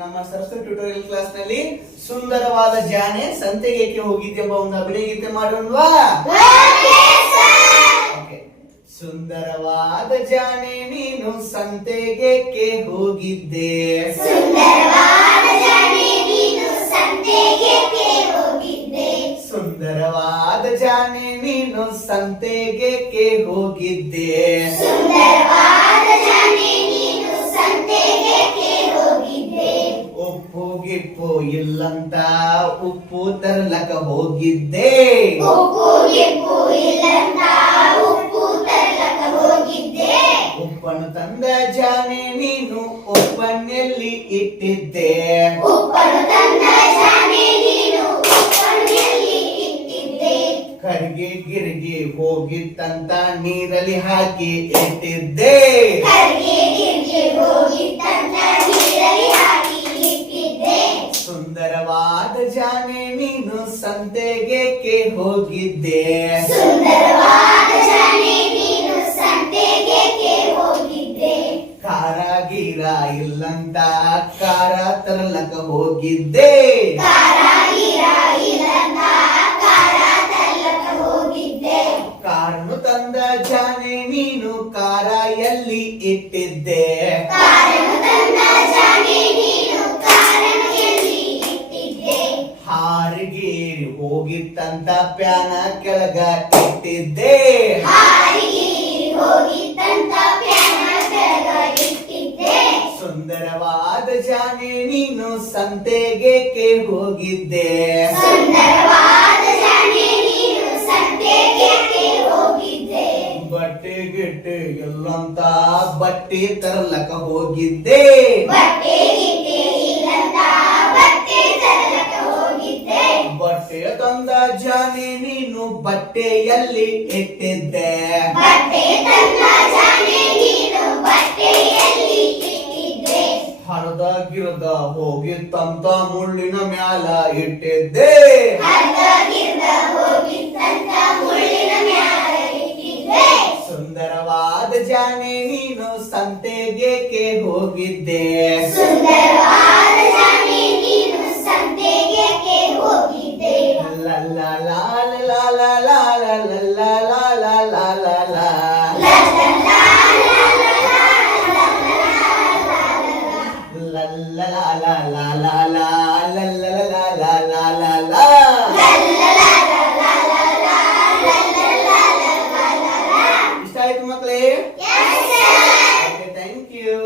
ನಮ್ಮ Saraswati tutorial class ನಲ್ಲಿ ಸುಂದರವಾದ ಜಾನೆ ಸಂತೆಗೆ ಏಕೆ ಹೋಗಿದ್ದೆ ಎಂಬ ಒಂದು ಅಭಿನಯ ಗೀತೆ ಮಾಡೋಣವಾ? ಸುಂದರವಾದ ಜಾನೆ ನೀನು ಸಂತೆಗೆ ಹೋಗಿದ್ದೆ, ಸುಂದರವಾದ ಜಾನೆ ನೀನು ಸಂತೆಗೆ ಹೋಗಿದ್ದೆ, ಸುಂದರವಾದ ಜಾನೆ ನೀನು ಸಂತೆಗೆ ಹೋಗಿದ್ದೆ, ಸುಂದರವಾದ ಜಾನೆ ನೀನು ಸಂತೆಗೆ ಹೋಗಿದ್ದೆ, ಉಪ್ಪು ಗಿಪ್ಪು ಇಲ್ಲಂತ ಉಪ್ಪು ತರ್ಲಕ ಹೋಗಿದ್ದೆ, ಉಪ್ಪು ಗಿಪ್ಪು ಇಲ್ಲಂತ ಉಪ್ಪು ತರಲಕ ಹೋಗಿದ್ದೆ, ಉಪ್ಪನ್ನು ತಂದ ಜಾನೆ ನೀನು ಉಪ್ಪನ್ನೆಲ್ಲಿ ಇಟ್ಟಿದ್ದೆ, ಉಪ್ಪನ್ನು ತಂದ ಜಾನೆ ನೀನು ಉಪ್ಪನ್ನೆಲ್ಲಿ ಇಟ್ಟಿದ್ದೆ, ಕರಿಗೆ ಗಿರಿಗೆ ಹೋಗಿತ್ತಂತ ನೀರಲ್ಲಿ ಹಾಕಿ ಇಟ್ಟಿದ್ದೆ, ಕರಿಗೆ ಗಿರಿಗೆ ಹೋಗಿತ್ತಂತ ನೀರಲ್ಲಿ ಹಾಕಿ ಇಟ್ಟಿದ್ದೆ, ಸುಂದರವಾದ ಜಾನೆ ನೀನು ಸಂತೆಗೆ ಹೋಗಿದ್ದೆ, ಸುಂದರವಾದ ಜಾನೆ ನೀನು ಸಂತೆಗೆ ಹೋಗಿದ್ದೆ, ಖಾರ ಗೀರ ಇಲ್ಲಂತ ಖಾರ ತರಲಕ ಹೋಗಿದ್ದೆ, ಖಾರ ಗೀರ ಇಲ್ಲಂತ ಖಾರ ತರಲಕ ಹೋಗಿದ್ದೆ, ಕಾರನ್ನು ತಂದ ಜಾನೆ ನೀನು ಖಾರ ಎಲ್ಲಿ ಇಟ್ಟಿದ್ದೆ, ಕಾರನ್ನು ತಂದ ಜಾನೆ ನೀನು ಕಾರನ್ನು ಎಲ್ಲಿ ಇಟ್ಟಿದ್ದೆ, ಹಾರಿಗೀರಿ ಹೋಗಿತ್ತಂತ ಪ್ಯಾನ ಕೆಳಗ ಇಟ್ಟಿದ್ದೆ, ಹಾರಿಗೀರಿ ಹೋಗಿತ್ತಂತ ಪ್ಯಾನ ಕೆಳಗ ಇಟ್ಟಿದ್ದೆ, ಸುಂದರವಾದ ಜಾನೆ ನೀನು ಸಂತೆಗೆ ಹೋಗಿದ್ದೆ, ಸುಂದರವಾದ ಜಾನೆ ನೀನು ಸಂತೆಗೆ ಹೋಗಿದ್ದೆ, ಬಟ್ಟೆ ಗಿಟ್ಟೆ ಎಲ್ಲಂತ ಬಟ್ಟೆ ತರಲಕ ಹೋಗಿದ್ದೆ, ಬಟ್ಟೆ ಗಿಟ್ಟೆ ಇಲ್ಲಂತ ಬಟ್ಟೆ ತರಲಕ ಹೋಗಿದ್ದೆ, ಬಟ್ಟೆ ತಂದ ಜಾನೆ ನೀನು ಬಟ್ಟೆಯಲ್ಲಿ ಇಟ್ಟಿದ್ದೆ, ಬಟ್ಟೆ ತಂದ ಜಾನೆ ನೀನು ಬಟ್ಟೆಯಲ್ಲಿ ಇಟ್ಟಿದ್ದೆ, ಹರದ ಗಿರದ ಹೋಗಿತ್ತಂತ ಮುಳ್ಳಿನ ಮ್ಯಾಲ ಇಟ್ಟಿದ್ದೆ, ಹರ್ದ ಗಿರ್ದ ಹೋಗಿತ್ತಂತ ಮುಳ್ಳಿನ ಮ್ಯಾಲ ಇಟ್ಟಿದ್ದೆ, ಸುಂದರವಾದ ಜಾನೆ ನೀನು ಸಂತೆಗೆ ಹೋಗಿದ್ದೆ, ಸುಂದರವಾದ ಜಾನೆ ನೀನು ಸಂತೆಗೆ ಹೋಗಿದ್ದೆ, ಲಲ್ಲ ಲಾಲ ಲಾಲ ಲಾಲ ಲಲ್ಲ ಲಾಲ ಲಾಲ ಲಾ ಲಲ್ಲ ಲಾಲ ಲಾಲ ಲಾ ಲಲ್ಲ ಲಾಲ ಲಾಲ ಲಾ. ಇಷ್ಟ ಆಯ್ತು ಮಕ್ಕಳೇ? Thank you.